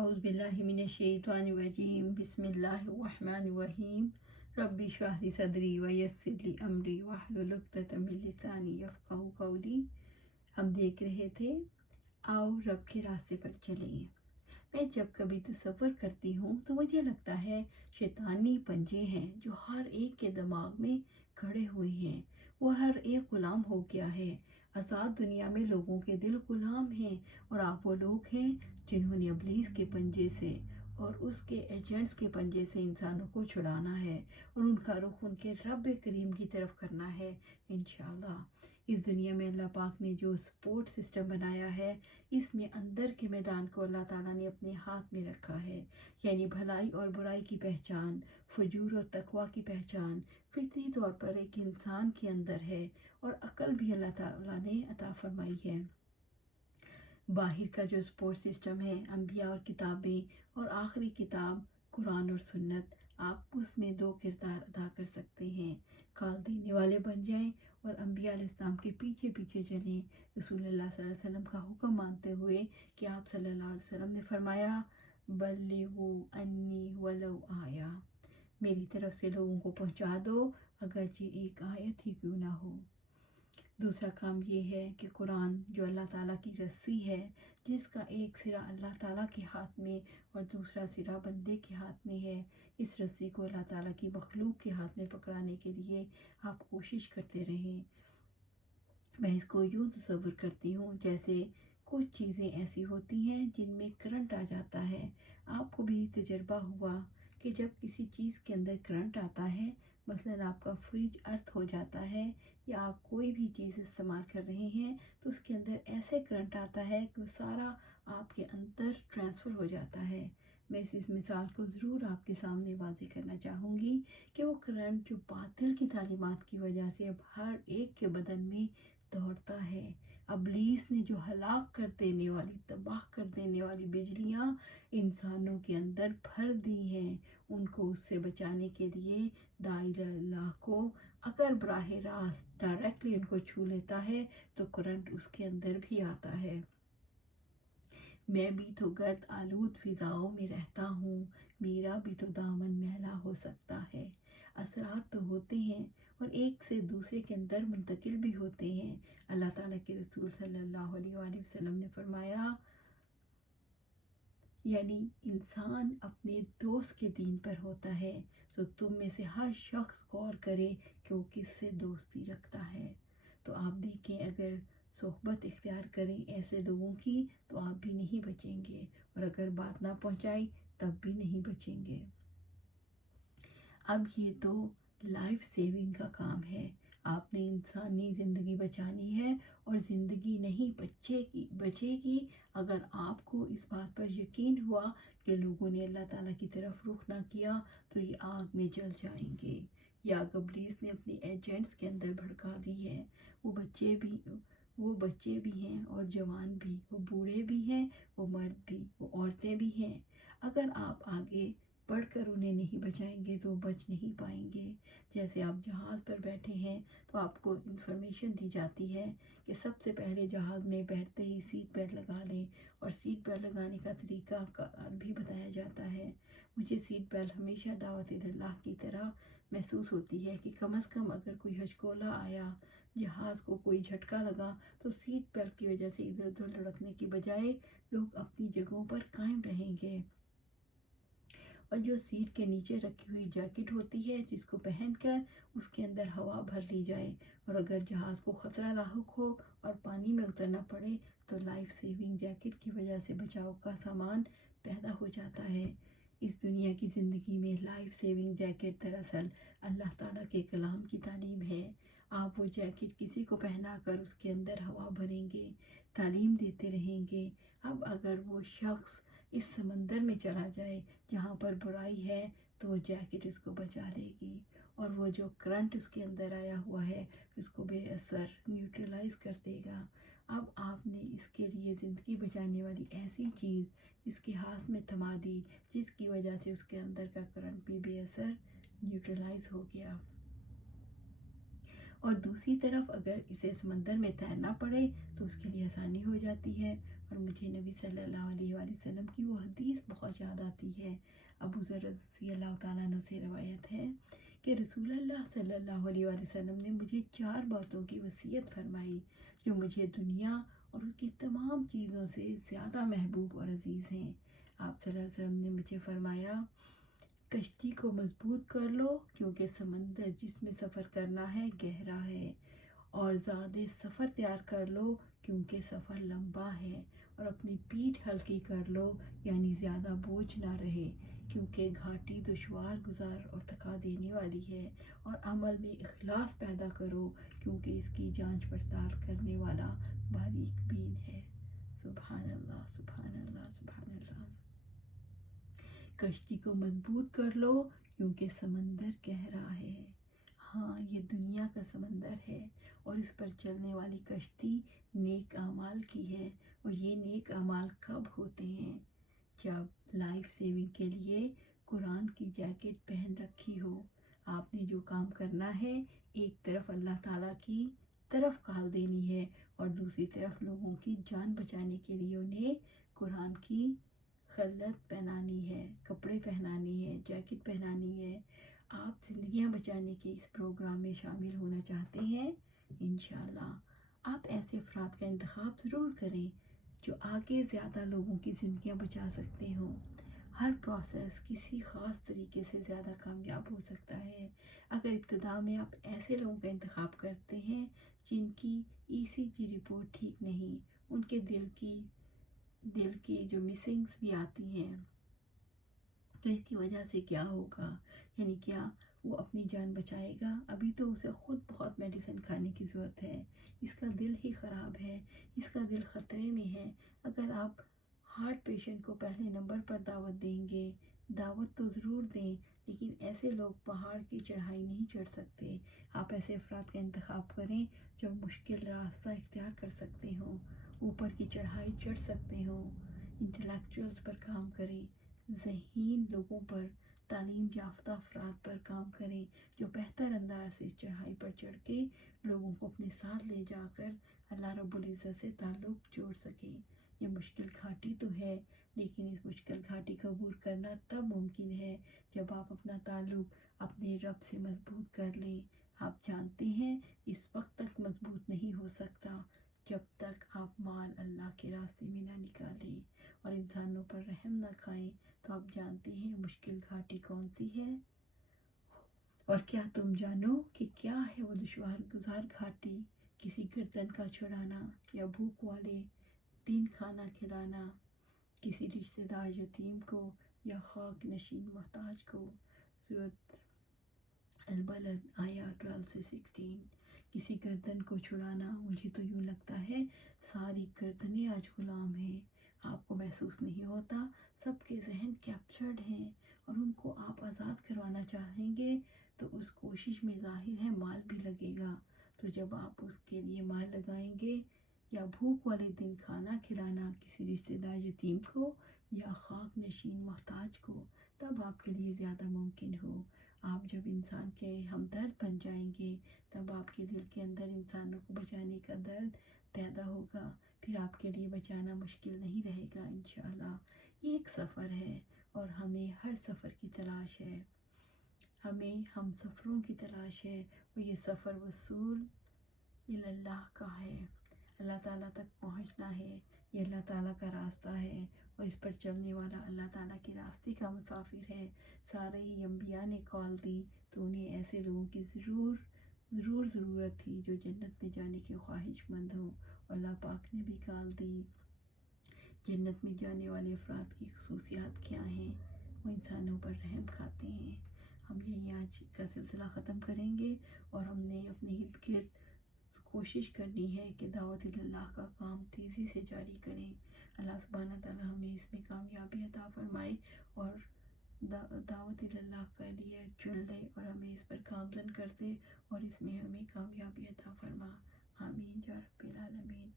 اعوذ باللہ من الشیطان الرجیم بسم اللہ الرحمن الرحیم رب اشرح لی صدری ویسر لی امری واحلل عقدۃ من لسانی یفقہوا قولی۔ ہم دیکھ رہے تھے آؤ رب کے راستے پر چلیں۔ میں جب کبھی تصور کرتی ہوں تو مجھے لگتا ہے شیطانی پنجے ہیں جو ہر ایک کے دماغ میں کھڑے ہوئے ہیں۔ وہ ہر ایک غلام ہو گیا ہے۔ آزاد دنیا میں لوگوں کے دل غلام ہیں، اور آپ وہ لوگ ہیں جنہوں نے ابلیس کے پنجے سے اور اس کے ایجنٹس کے پنجے سے انسانوں کو چھڑانا ہے، اور ان کا رخ ان کے رب کریم کی طرف کرنا ہے انشاءاللہ۔ اس دنیا میں اللہ پاک نے جو سپورٹ سسٹم بنایا ہے، اس میں اندر کے میدان کو اللہ تعالیٰ نے اپنے ہاتھ میں رکھا ہے، یعنی بھلائی اور برائی کی پہچان، فجور اور تقوی کی پہچان فطری طور پر ایک انسان کے اندر ہے، اور عقل بھی اللہ تعالیٰ نے عطا فرمائی ہے۔ باہر کا جو سپورٹ سسٹم ہے، انبیاء اور کتابیں، اور آخری کتاب قرآن اور سنت، آپ اس میں دو کردار ادا کر سکتے ہیں۔ کال دینے والے بن جائیں اور انبیاء علیہ السلام کے پیچھے پیچھے چلیں، رسول اللہ صلی اللہ علیہ وسلم کا حکم مانتے ہوئے کہ آپ صلی اللہ علیہ وسلم نے فرمایا بلغوا انی ولو آیا، میری طرف سے لوگوں کو پہنچا دو اگرچہ ایک آیت ہی کیوں نہ ہو۔ دوسرا کام یہ ہے کہ قرآن جو اللہ تعالیٰ کی رسی ہے، جس کا ایک سرا اللہ تعالیٰ کے ہاتھ میں اور دوسرا سرا بندے کے ہاتھ میں ہے، اس رسی کو اللہ تعالیٰ کی مخلوق کے ہاتھ میں پکڑانے کے لیے آپ کوشش کرتے رہیں۔ میں اس کو یوں تصور کرتی ہوں جیسے کچھ چیزیں ایسی ہوتی ہیں جن میں کرنٹ آ جاتا ہے۔ آپ کو بھی تجربہ ہوا کہ جب کسی چیز کے اندر کرنٹ آتا ہے، مثلاً آپ کا فریج ارتھ ہو جاتا ہے، یا آپ کوئی بھی چیز استعمال کر رہے ہیں تو اس کے اندر ایسے کرنٹ آتا ہے کہ وہ سارا آپ کے اندر ٹرانسفر ہو جاتا ہے۔ میں اس مثال کو ضرور آپ کے سامنے واضح کرنا چاہوں گی کہ وہ کرنٹ جو باطل کی تعلیمات کی وجہ سے اب ہر ایک کے بدن میں دوڑتا ہے۔ ابلیس نے جو ہلاک کر دینے والی، تباہ کر دینے والی بجلیاں انسانوں کے اندر بھر دی ہیں، ان کو اس سے بچانے کے لیے داعی اللہ کو اگر براہ راست ڈائریکٹلی ان کو چھو لیتا ہے تو کرنٹ اس کے اندر بھی آتا ہے۔ میں بھی تو گرد آلود فضاؤں میں رہتا ہوں، میرا بھی تو دامن میلا ہو سکتا ہے۔ اثرات تو ہوتے ہیں اور ایک سے دوسرے کے اندر منتقل بھی ہوتے ہیں۔ اللہ تعالیٰ کے رسول صلی اللہ علیہ وآلہ وسلم نے فرمایا، یعنی انسان اپنے دوست کے دین پر ہوتا ہے، تو تم میں سے ہر شخص غور کرے کہ وہ کس سے دوستی رکھتا ہے۔ تو آپ دیکھیں، اگر صحبت اختیار کریں ایسے لوگوں کی تو آپ بھی نہیں بچیں گے، اور اگر بات نہ پہنچائی تب بھی نہیں بچیں گے۔ اب یہ تو لائف سیونگ کا کام ہے۔ آپ نے انسانی زندگی بچانی ہے، اور زندگی نہیں بچے گی اگر آپ کو اس بات پر یقین ہوا کہ لوگوں نے اللہ تعالیٰ کی طرف رخ نہ کیا تو یہ آگ میں جل جائیں گے، یا ابلیس نے اپنے ایجنٹس کے اندر بھڑکا دی ہے۔ وہ بچے بھی ہیں اور جوان بھی، وہ بوڑھے بھی ہیں، وہ مرد بھی، وہ عورتیں بھی ہیں۔ اگر آپ آگے بڑھ کر انہیں نہیں بچائیں گے تو بچ نہیں پائیں گے۔ جیسے آپ جہاز پر بیٹھے ہیں تو آپ کو انفارمیشن دی جاتی ہے کہ سب سے پہلے جہاز میں بیٹھتے ہی سیٹ بیلٹ لگا لیں، اور سیٹ بیلٹ لگانے کا طریقہ بھی بتایا جاتا ہے۔ مجھے سیٹ بیلٹ ہمیشہ دعوت اللہ کی طرح محسوس ہوتی ہے کہ کم از کم اگر کوئی ہچکولا آیا، جہاز کو کوئی جھٹکا لگا، تو سیٹ بیلٹ کی وجہ سے ادھر ادھر لڑکنے کی بجائے لوگ اپنی جگہوں پر قائم رہیں گے۔ اور جو سیٹ کے نیچے رکھی ہوئی جیکٹ ہوتی ہے، جس کو پہن کر اس کے اندر ہوا بھر لی جائے، اور اگر جہاز کو خطرہ لاحق ہو اور پانی میں اترنا پڑے تو لائف سیونگ جیکٹ کی وجہ سے بچاؤ کا سامان پیدا ہو جاتا ہے۔ اس دنیا کی زندگی میں لائف سیونگ جیکٹ دراصل اللہ تعالیٰ کے کلام کی تعلیم ہے۔ آپ وہ جیکٹ کسی کو پہنا کر اس کے اندر ہوا بھریں گے، تعلیم دیتے رہیں گے۔ اب اگر وہ شخص اس سمندر میں چلا جائے جہاں پر برائی ہے تو وہ جیکٹ اس کو بچا لے گی، اور وہ جو کرنٹ اس کے اندر آیا ہوا ہے اس کو بے اثر نیوٹرلائز کر دے گا۔ اب آپ نے اس کے لیے زندگی بچانے والی ایسی چیز اس کے ہاتھ میں تھما دی جس کی وجہ سے اس کے اندر کا کرنٹ بھی بے اثر نیوٹرلائز ہو گیا۔ اور دوسری طرف اگر اسے سمندر میں تیرنا پڑے تو اس کے لیے آسانی ہو جاتی ہے، اور مجھے نبی صلی اللہ علیہ وآلہ وسلم کی وہ حدیث بہت یاد آتی ہے۔ ابو ذر رضی اللہ تعالیٰ عنہ سے روایت ہے کہ رسول اللہ صلی اللہ علیہ وآلہ وسلم نے مجھے 4 باتوں کی وصیت فرمائی جو مجھے دنیا اور اس کی تمام چیزوں سے زیادہ محبوب اور عزیز ہیں۔ آپ صلی اللہ علیہ وسلم نے مجھے فرمایا، کشتی کو مضبوط کر لو کیونکہ سمندر جس میں سفر کرنا ہے گہرا ہے، اور زیادہ سفر تیار کر لو کیونکہ سفر لمبا ہے، اور اپنی پیٹھ ہلکی کر لو یعنی زیادہ بوجھ نہ رہے کیونکہ گھاٹی دشوار گزار اور تھکا دینے والی ہے، اور عمل میں اخلاص پیدا کرو کیونکہ اس کی جانچ پڑتال کرنے والا باریک بین ہے۔ سبحان اللہ، سبحان اللہ، سبحان اللہ۔ کشتی کو مضبوط کر لو کیونکہ سمندر گہرا ہے۔ ہاں، یہ دنیا کا سمندر ہے اور اس پر چلنے والی کشتی نیک اعمال کی ہے، اور یہ نیک اعمال کب ہوتے ہیں؟ جب لائف سیونگ کے لیے قرآن کی جیکٹ پہن رکھی ہو۔ آپ نے جو کام کرنا ہے، ایک طرف اللہ تعالیٰ کی طرف کال دینی ہے اور دوسری طرف لوگوں کی جان بچانے کے لیے انہیں قرآن کی خلعت پہنانی ہے، کپڑے پہنانی ہے، جیکٹ پہنانی ہے۔ آپ زندگیاں بچانے کے اس پروگرام میں شامل ہونا چاہتے ہیں؟ انشاءاللہ آپ ایسے افراد کا انتخاب ضرور کریں جو آگے زیادہ لوگوں کی زندگیاں بچا سکتے ہوں۔ ہر پروسیس کسی خاص طریقے سے زیادہ کامیاب ہو سکتا ہے اگر ابتدا میں آپ ایسے لوگوں کا انتخاب کرتے ہیں جن کی ECG رپورٹ ٹھیک نہیں، ان کے دل کی جو مسنگز بھی آتی ہیں، تو اس کی وجہ سے کیا ہوگا؟ یعنی کیا وہ اپنی جان بچائے گا؟ ابھی تو اسے خود بہت میڈیسن کھانے کی ضرورت ہے، اس کا دل ہی خراب ہے، اس کا دل خطرے میں ہے۔ اگر آپ ہارٹ پیشنٹ کو پہلے نمبر پر دعوت دیں گے، دعوت تو ضرور دیں، لیکن ایسے لوگ پہاڑ کی چڑھائی نہیں چڑھ سکتے۔ آپ ایسے افراد کا انتخاب کریں جو مشکل راستہ اختیار کر سکتے ہوں، اوپر کی چڑھائی چڑھ سکتے ہوں۔ انٹلیکچوئلز پر کام کریں، ذہین لوگوں پر، تعلیم یافتہ افراد پر کام کریں جو بہتر انداز سے اس چڑھائی پر چڑھ کے لوگوں کو اپنے ساتھ لے جا کر اللہ رب العزت سے تعلق جوڑ سکیں۔ یہ مشکل گھاٹی تو ہے، لیکن اس مشکل گھاٹی کو عبور کرنا تب ممکن ہے جب آپ اپنا تعلق اپنے رب سے مضبوط کر لیں۔ آپ جانتے ہیں اس وقت تک مضبوط نہیں ہو سکتا جب تک آپ مال اللہ کے راستے میں نہ نکالیں اور انسانوں پر رحم نہ کھائیں۔ تو آپ جانتے ہیں مشکل گھاٹی کون سی ہے؟ اور کیا تم جانو کہ کیا ہے وہ دشوار گزار گھاٹی؟ کسی گردن کا چھڑانا، یا بھوک والے دن کھانا کھلانا، کسی رشتہ دار یتیم کو یا خاک نشین محتاج کو۔ سورۃ البلد آیات 12 سے 16۔ کسی گردن کو چھڑانا، مجھے تو یوں لگتا ہے ساری گردنیں آج غلام ہیں۔ آپ کو محسوس نہیں ہوتا؟ سب کے ذہن کیپچرڈ ہیں اور ان کو آپ آزاد کروانا چاہیں گے تو اس کوشش میں ظاہر ہے مال بھی لگے گا۔ تو جب آپ اس کے لیے مال لگائیں گے، یا بھوک والے دن کھانا کھلانا کسی رشتہ دار یتیم کو یا خاک نشین محتاج کو، تب آپ کے لیے زیادہ ممکن ہو۔ آپ جب انسان کے ہمدرد بن جائیں گے، تب آپ کے دل کے اندر انسانوں کو بچانے کا درد پیدا ہوگا، پھر آپ کے لیے بچانا مشکل نہیں رہے گا انشاءاللہ۔ یہ ایک سفر ہے اور ہمیں ہر سفر کی تلاش ہے، ہمیں ہم سفروں کی تلاش ہے، اور یہ سفر وصول اللہ کا ہے، اللہ تعالیٰ تک پہنچنا ہے۔ یہ اللہ تعالیٰ کا راستہ ہے اور اس پر چلنے والا اللہ تعالیٰ کے راستے کا مسافر ہے۔ سارے ہی انبیاء نے کال دی تو انہیں ایسے لوگوں کی ضرورت تھی جو جنت میں جانے کے خواہش مند ہوں، اور اللہ پاک نے بھی کال دی۔ جنت میں جانے والے افراد کی خصوصیات کیا ہیں؟ وہ انسانوں پر رحم کھاتے ہیں۔ ہم یہی آج کا سلسلہ ختم کریں گے، اور ہم نے اپنے ارد گرد کوشش کرنی ہے کہ دعوت اللہ کا کام تیزی سے جاری کریں۔ اللہ سبحانہ تعالیٰ ہمیں اس میں کامیابی عطا فرمائے اور دعوت اللہ کے لیے چن لے اور ہمیں اس پر گامزن کر دے اور اس میں ہمیں کامیابی عطا فرما۔ آمین یا رب العالمین۔